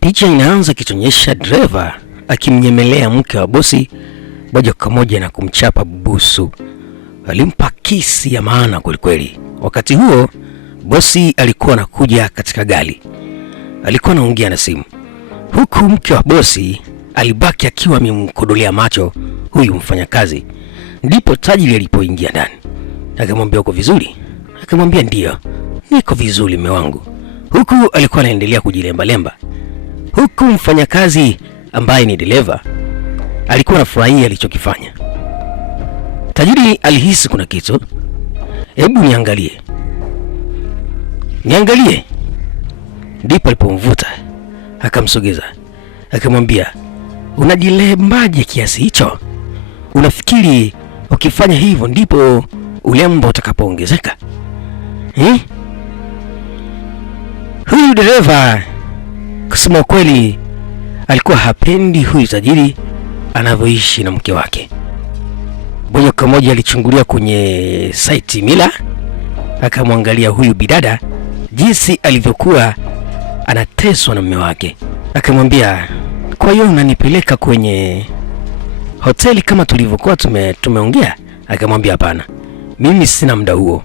Picha inaanza kionyesha dereva akimnyemelea mke wa bosi moja kwa moja na kumchapa busu. Alimpa kisi ya maana kweli. Wakati huo bosi alikuwa anakuja katika gari. Alikuwa anaongea na simu, huku mke wa bosi alibaki akiwa amemkodolea macho huyu mfanyakazi. Ndipo tajiri alipoingia ndani. Akamwambia uko vizuri? Akamwambia ndio, niko vizuri mume wangu. Huku alikuwa anaendelea kujilemba. Huku mfanyakazi ambaye ni dereva alikuwa anafurahia alichokifanya. Tajiri alihisi kuna kitu. Hebu niangalie. Ndipo alipomvuta akamsogeza. Akamwambia, unajilembaje kiasi hicho? Unafikiri ukifanya hivyo ndipo ulembo utakapoongezeka? Huyu dereva kusema kweli alikuwa hapendi huyu tajiri anavyoishi na mke wake. Moja kwa moja alichungulia kwenye site mila, akamwangalia huyu bidada jinsi alivyokuwa anateswa na mume wake. Akamwambia, kwa hiyo unanipeleka kwenye hoteli kama tulivyokuwa tumeongea? Akamwambia hapana, mimi sina muda huo,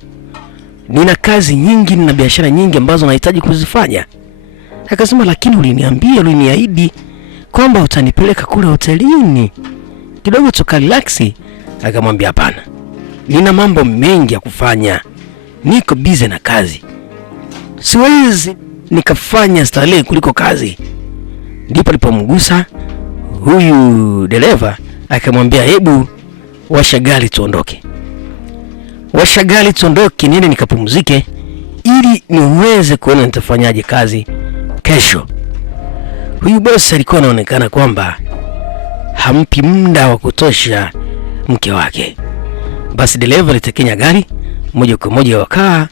nina kazi nyingi na biashara nyingi ambazo nahitaji kuzifanya. Akasema, lakini uliniahidi kwamba utanipeleka kule hotelini kidogo tukarelaksi. Akamwambia hapana, nina mambo mengi ya kufanya, niko busy na kazi, siwezi nikafanya starehe kuliko kazi. Ndipo alipomgusa huyu dereva akamwambia, hebu washa gari tuondoke. Washa gari tuondoke niende nikapumzike ili niweze kuona nitafanyaje kazi kesho. Huyu bosi alikuwa anaonekana kwamba hampi muda wa kutosha mke wake. Basi dereva alitekenya gari moja kwa moja, wakaa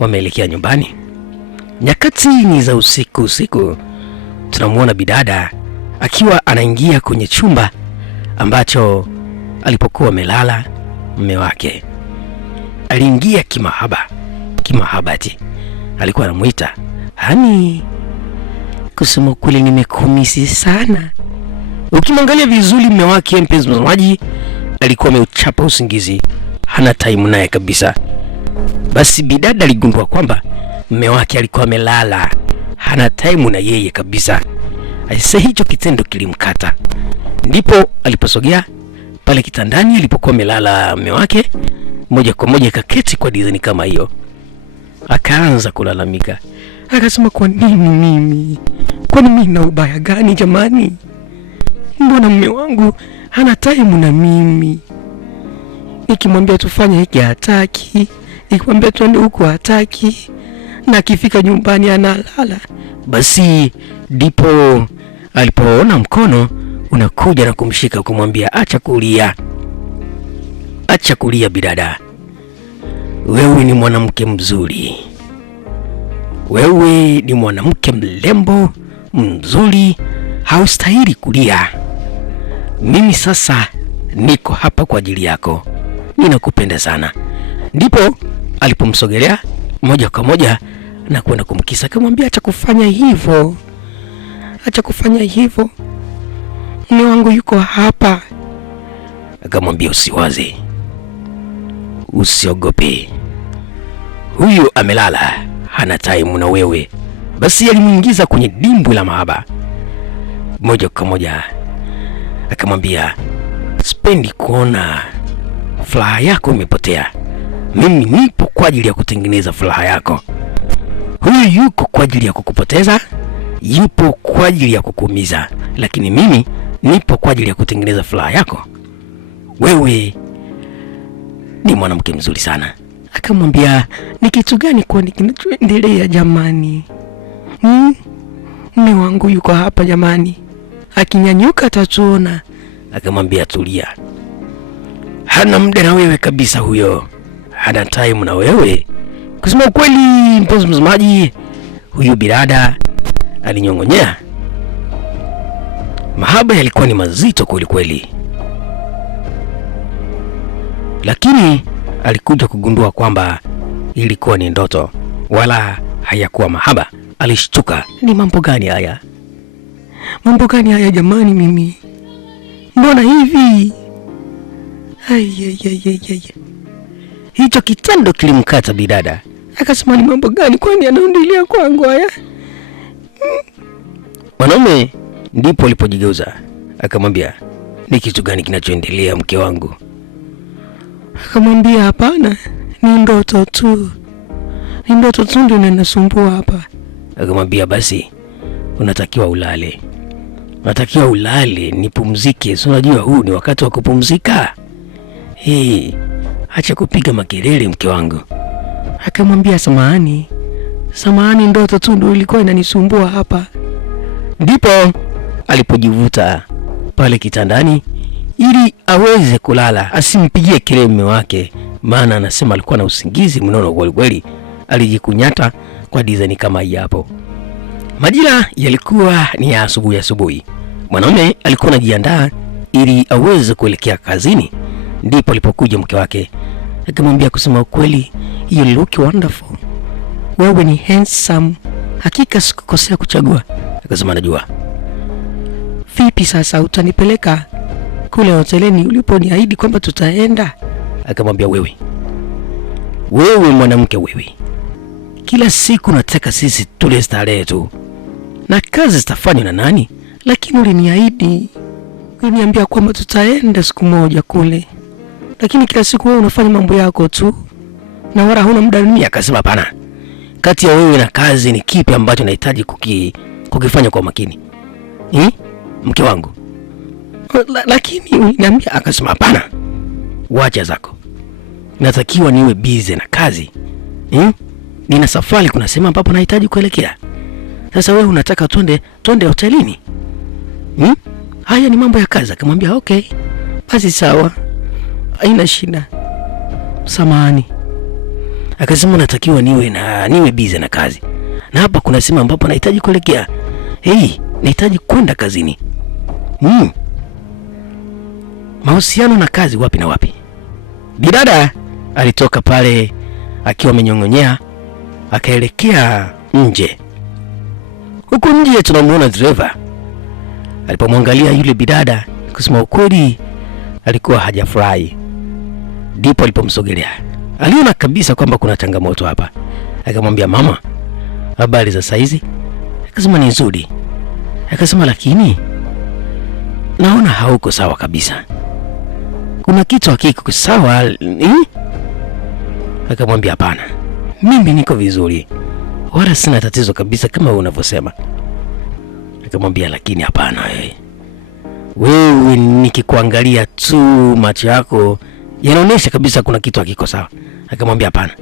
wameelekea nyumbani. Nyakati ni za usiku. Tunamuona bidada akiwa anaingia kwenye chumba ambacho alipokuwa amelala mume wake. Aliingia kimahabati. Alikuwa anamuita, hani, kusema kweli nimekumisi sana. Ukimwangalia vizuri mume wake, mpenzi mtazamaji, alikuwa ameuchapa usingizi, hana time naye kabisa. Basi bidada aligundua kwamba mume wake alikuwa amelala, hana time na yeye kabisa. Aise, hicho kitendo kilimkata. Ndipo aliposogea pale kitandani alipokuwa amelala mume wake, moja kwa moja kaketi kwa design kama hiyo. Akaanza kulalamika. Akasema, kwa nini mimi? Kwani mimi na ubaya gani jamani? Mbona mume wangu hana time na mimi? Nikimwambia tufanye hiki hataki, nikimwambia tuende huko hataki, na akifika nyumbani analala. Basi ndipo alipoona mkono unakuja na kumshika kumwambia, acha kulia bidada, wewe ni mwanamke mzuri, wewe ni mwanamke mlembo mzuri, haustahili kulia. Mimi sasa niko hapa kwa ajili yako, ninakupenda sana. Ndipo alipomsogelea moja kwa moja na kwenda kumkisa, akamwambia, acha kufanya hivyo, mume wangu yuko hapa. Akamwambia, usiwaze, usiogope, huyu amelala, hana time na wewe. Basi alimuingiza kwenye dimbwi la mahaba moja kwa moja. Akamwambia, sipendi kuona furaha yako imepotea. Mimi nipo kwa ajili ya kutengeneza furaha yako. Huyu yuko kwa ajili ya kukupoteza, yupo kwa ajili ya kukuumiza, lakini mimi nipo kwa ajili ya kutengeneza furaha yako. Wewe ni mwanamke mzuri sana. Akamwambia, ni kitu gani kwani kinachoendelea jamani? Mume wangu yuko hapa jamani, akinyanyuka atatuona. Akamwambia, tulia, hana muda na wewe kabisa, huyo hana time na wewe. Kusema ukweli, mpenzi mtazamaji, huyu bidada alinyong'onyea. Mahaba yalikuwa ni mazito kweli, lakini alikuja kugundua kwamba ilikuwa ni ndoto wala hayakuwa mahaba. Alishtuka, ni mambo gani haya? Mambo gani haya jamani mimi? Mbona hivi? Hicho kitendo kilimkata bidada. Akasema ni mambo gani kwani anaendelea kwangu haya? Mwanaume ndipo alipojigeuza. Akamwambia, ni kitu gani kinachoendelea mke wangu? Akamwambia, hapana, ni ndoto tu. Ni ndoto tu ndio inanisumbua hapa. Akamwambia, basi unatakiwa ulale. Unatakiwa ulale nipumzike. Si unajua huu ni wakati wa kupumzika. Acha kupiga makelele mke wangu. Akamwambia, samahani, ndoto tu ndio ilikuwa inanisumbua hapa. Ndipo alipojivuta pale kitandani ili aweze kulala, asimpigie kelele mume wake, maana anasema alikuwa na usingizi mnono kweli kweli. Alijikunyata kwa design kama hii hapo. Majira yalikuwa ni ya asubuhi. Mwanaume alikuwa anajiandaa ili aweze kuelekea kazini. Ndipo alipokuja mke wake. Akamwambia, kusema ukweli, you look wonderful. Wewe ni handsome. Hakika sikukosea kuchagua. Akasema, najua. Vipi sasa utanipeleka kule hotelini uliponiahidi kwamba tutaenda? Akamwambia, wewe mwanamke wewe. Kila siku nataka sisi tule starehe tu. Na kazi zitafanywa na nani? Lakini uliniahidi. Uliniambia kwamba tutaenda siku moja kule. Lakini kila siku wewe unafanya mambo yako tu. Na wala huna muda na mimi. Akasema, hapana. Kati ya wewe na kazi ni kipi ambacho nahitaji kukifanya kwa makini? Mke wangu. Lakini uliniambia. Akasema, hapana. Wacha zako. Natakiwa niwe busy na kazi. Nina safari kuna sema ambapo nahitaji kuelekea. Sasa wewe unataka twende hotelini? Haya ni mambo ya kazi. Akamwambia, okay. Basi sawa. Haina shida. Samahani. Akasema, natakiwa niwe busy na kazi. Na hapa kuna sema ambapo nahitaji kuelekea. Nahitaji kwenda kazini. Mahusiano na kazi wapi na wapi? Bidada alitoka pale akiwa amenyong'onyea, akaelekea nje. Huko nje tunamuona dereva. Alipomwangalia yule bidada, kusema ukweli alikuwa hajafurahi. Ndipo alipomsogelea. Aliona kabisa kwamba kuna changamoto hapa. Akamwambia, mama, habari za saizi? Akasema, ni nzuri. Akasema, lakini naona hauko sawa kabisa. Kuna kitu hakiko sawa. Akamwambia, hapana, mimi niko vizuri, wala sina tatizo kabisa kama unavyosema. Akamwambia, lakini hapana, wewe nikikuangalia tu macho yako yanaonyesha kabisa kuna kitu hakiko sawa. Akamwambia, hapana,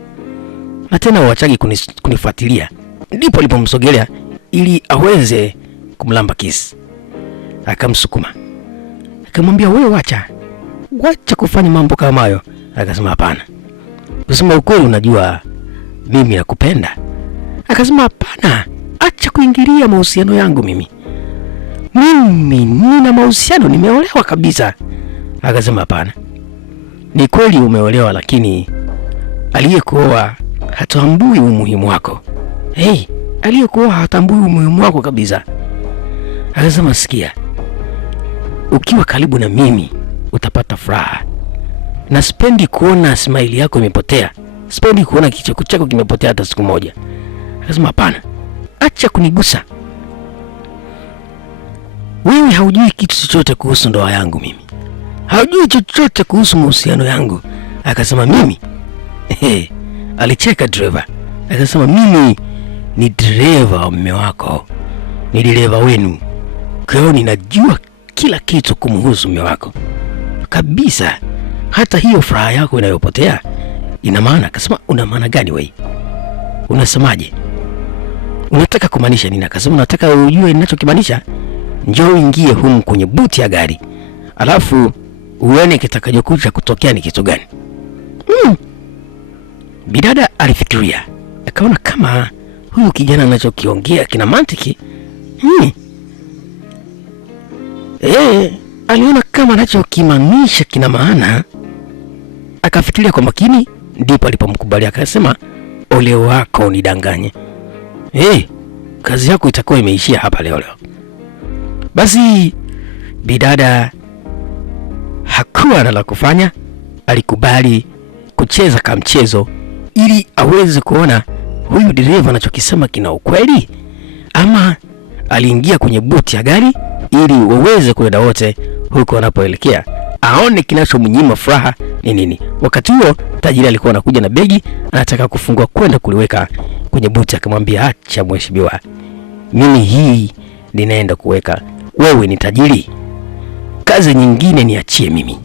na tena uachagi kunifuatilia. Ndipo alipomsogelea ili aweze kumlamba kiss. Akamsukuma. Akamwambia, wewe wacha kufanya mambo kama hayo. Akasema, hapana. Kusema ukweli, unajua mimi nakupenda. Akasema, hapana, acha kuingilia mahusiano yangu mimi. Mimi nina mahusiano, nimeolewa kabisa. Akasema, hapana. Ni kweli umeolewa, lakini aliyekuoa hatambui umuhimu wako. Aliyekuoa hatambui umuhimu wako kabisa. Akasema, sikia, ukiwa karibu na mimi utapata furaha. Na sipendi kuona smile yako imepotea. Sipendi kuona kicheko chako kimepotea hata siku moja. Akasema, hapana, acha kunigusa. Wewe haujui kitu chochote kuhusu ndoa yangu mimi. Haujui chochote kuhusu mahusiano yangu. Akasema, mimi? Alicheka dereva. Akasema, mimi ni dereva wa mume wako. Ni dereva wenu. Kwa hiyo ninajua kila kitu kumhusu mume wako kabisa. Hata hiyo furaha yako inayopotea ina maana. Akasema, una maana gani wewe? Unasemaje? Unataka kumaanisha nini? Akasema, nataka ujue ninachokimaanisha. Njoo uingie humu kwenye buti ya gari, alafu uone kitakachokuja kutokea ni kitu gani. Bidada alifikiria, akaona kama huyu kijana anachokiongea kina mantiki. Aliona kama anachokimaanisha kina maana. Akafikiria kwa makini, ndipo alipomkubalia. Akasema, ole wako unidanganye. Kazi yako itakuwa imeishia hapa leo. Basi bidada hakuwa na la kufanya, alikubali kucheza kama mchezo ili aweze kuona huyu dereva anachokisema kina ukweli, ama aliingia kwenye buti ya gari ili waweze kwenda wote huko wanapoelekea, aone kinachomnyima furaha ni nini. Wakati huo tajiri alikuwa anakuja na begi, anataka kufungua kwenda kuliweka kwenye buti. Akamwambia, acha mheshimiwa, mimi hii ninaenda kuweka, wewe ni tajiri, kazi nyingine niachie mimi.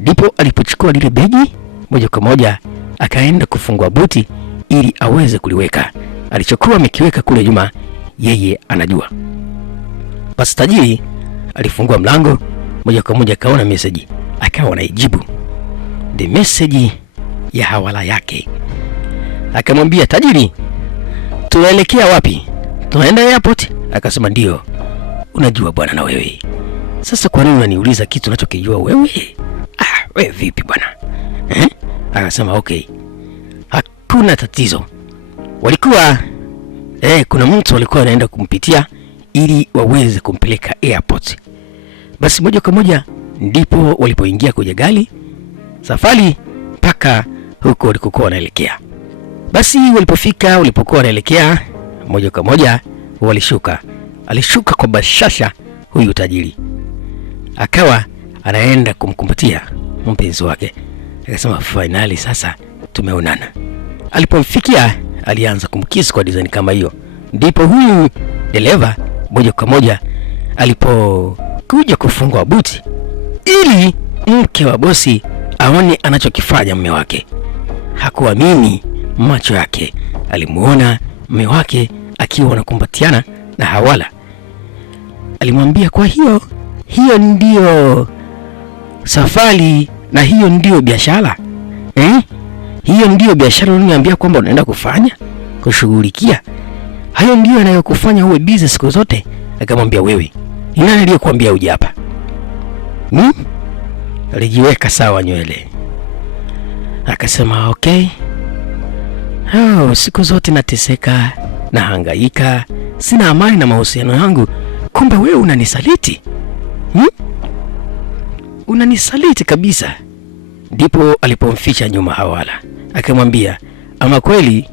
Ndipo alipochukua lile begi moja kwa moja akaenda kufungua buti ili aweze kuliweka. Alichokuwa amekiweka kule nyuma yeye anajua. Basi tajiri alifungua mlango moja kwa moja, akaona message, akawa anaijibu the message ya hawala yake. Akamwambia, tajiri, tunaelekea wapi? Tunaenda airport? Akasema, ndio. Unajua bwana na wewe. Sasa kwa nini unaniuliza kitu unachokijua wewe? Wewe vipi bwana? Akasema, okay, hakuna tatizo. Walikuwa kuna mtu walikuwa anaenda kumpitia ili waweze kumpeleka airport. Basi moja kwa moja ndipo walipoingia kwenye gari, safari mpaka huko walikokuwa wanaelekea. Basi walipokuwa wanaelekea, moja kwa moja alishuka kwa bashasha huyu tajiri, akawa anaenda kumkumbatia mpenzi wake. Akasema, finally sasa tumeonana. Alipomfikia alianza kumkisi kwa design kama hiyo. Ndipo huyu dereva moja kwa moja alipokuja kufungua buti ili mke wa bosi aone anachokifanya mume wake. Hakuamini macho yake, alimuona mume wake akiwa anakumbatiana na hawala. Alimwambia, kwa hiyo ndio safari na hiyo ndio biashara hiyo ndio biashara unaniambia kwamba unaenda kufanya kushughulikia, hayo ndio yanayokufanya uwe busy siku zote? Akamwambia, wewe ni nani aliyekuambia uje hapa? Alijiweka sawa nywele, akasema, okay, siku zote nateseka na hangaika, sina amani na mahusiano yangu, kumbe wewe unanisaliti. Unanisaliti kabisa. Ndipo alipomficha nyuma hawala, akamwambia, ama kweli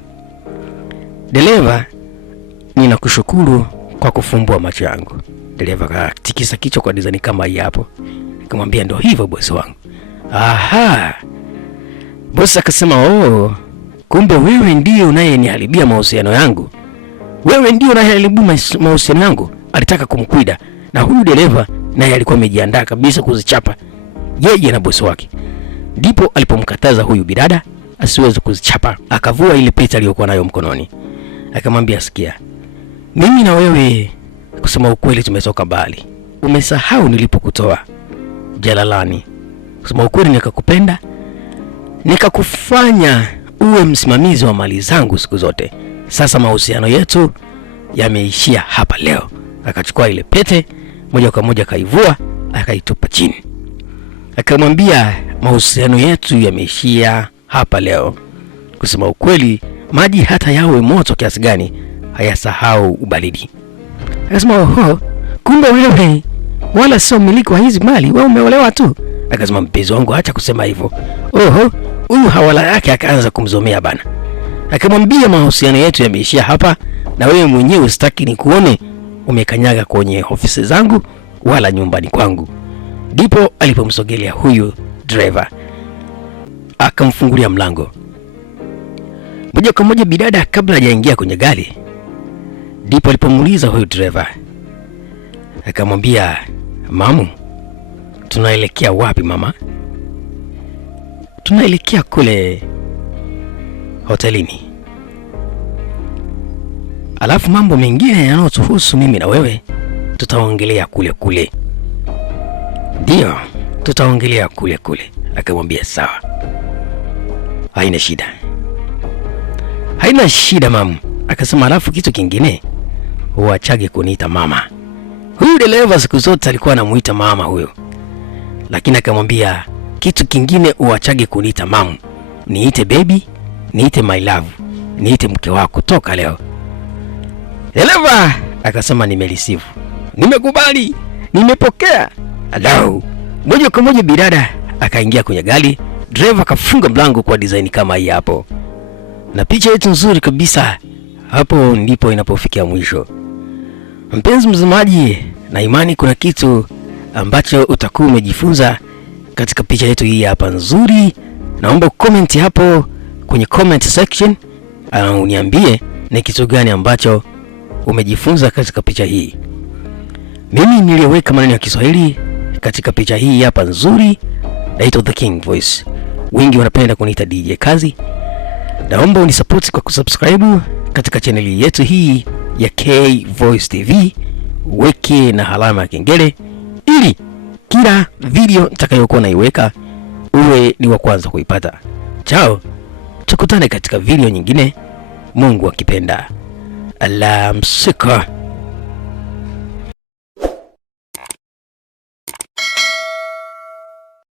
dereva, ninakushukuru kwa kufumbua macho yangu. Dereva akatikisa kichwa kwa design kama hii hapo, akamwambia, ndio hivyo bosi wangu. Bosi akasema, kumbe wewe ndio unayeniharibia mahusiano yangu, wewe ndio unayeharibu mahusiano yangu. Alitaka kumkwida, na huyu dereva naye alikuwa amejiandaa kabisa kuzichapa yeye na bosi wake. Ndipo alipomkataza huyu bidada asiweze kuzichapa, akavua ile pete aliyokuwa nayo mkononi. Akamwambia, sikia, mimi na wewe kusema ukweli tumetoka mbali. Umesahau nilipokutoa jalalani. Kusema ukweli nikakupenda, nikakufanya uwe msimamizi wa mali zangu siku zote. Sasa mahusiano yetu yameishia hapa leo. Akachukua ile pete moja kwa moja, akaivua akaitupa chini. Akamwambia, mahusiano yetu yameishia hapa leo. Kusema ukweli, maji hata yawe moto kiasi gani hayasahau ubaridi. Akasema, kumbe wewe wala sio mmiliki wa hizi mali, wewe umeolewa tu. Akasema, mpenzi wangu, acha kusema hivyo. Huyu hawala yake akaanza kumzomea bana. Akamwambia, mahusiano yetu yameishia hapa, na wewe mwenyewe sitaki nikuone umekanyaga kwenye ofisi zangu wala nyumbani kwangu. Ndipo alipomsogelea huyu driver, akamfungulia mlango moja kwa moja bidada kabla hajaingia kwenye gari. Ndipo alipomuuliza huyu driver, akamwambia, mamu, tunaelekea wapi mama? Tunaelekea kule hotelini, alafu mambo mengine yanayotuhusu mimi na wewe tutaongelea kule. Ndio, tutaongelea kule. Akamwambia, sawa, haina shida mamu. Akasema, alafu kitu kingine, uachage kuniita mama. Huyu dereva siku zote alikuwa anamuita mama huyo, lakini akamwambia, kitu kingine, uachage kuniita mamu, niite baby, niite my love, niite mke wako toka leo. Dereva akasema, nimelisifu. nimekubali, nimepokea. Alau, moja kwa moja bidada akaingia kwenye gari, driver akafunga mlango kwa design kama hii hapo. Na picha yetu nzuri kabisa hapo ndipo inapofikia mwisho. Mpenzi mtazamaji, na imani kuna kitu ambacho utakuwa umejifunza katika picha yetu hii hapa nzuri. Naomba comment hapo kwenye comment section, uniambie ni kitu gani ambacho umejifunza katika picha hii. Mimi niliweka maneno ya Kiswahili katika picha hii hapa nzuri. Naitwa The King Voice. Wengi wanapenda kuniita DJ Kazi. Naomba unisupport kwa kusubscribe katika channel yetu hii ya K Voice TV. Weke na alama ya kengele ili kila video nitakayokuwa naiweka uwe ni wa kwanza kuipata. Chao, tukutane katika video nyingine, Mungu akipenda. Alamsika.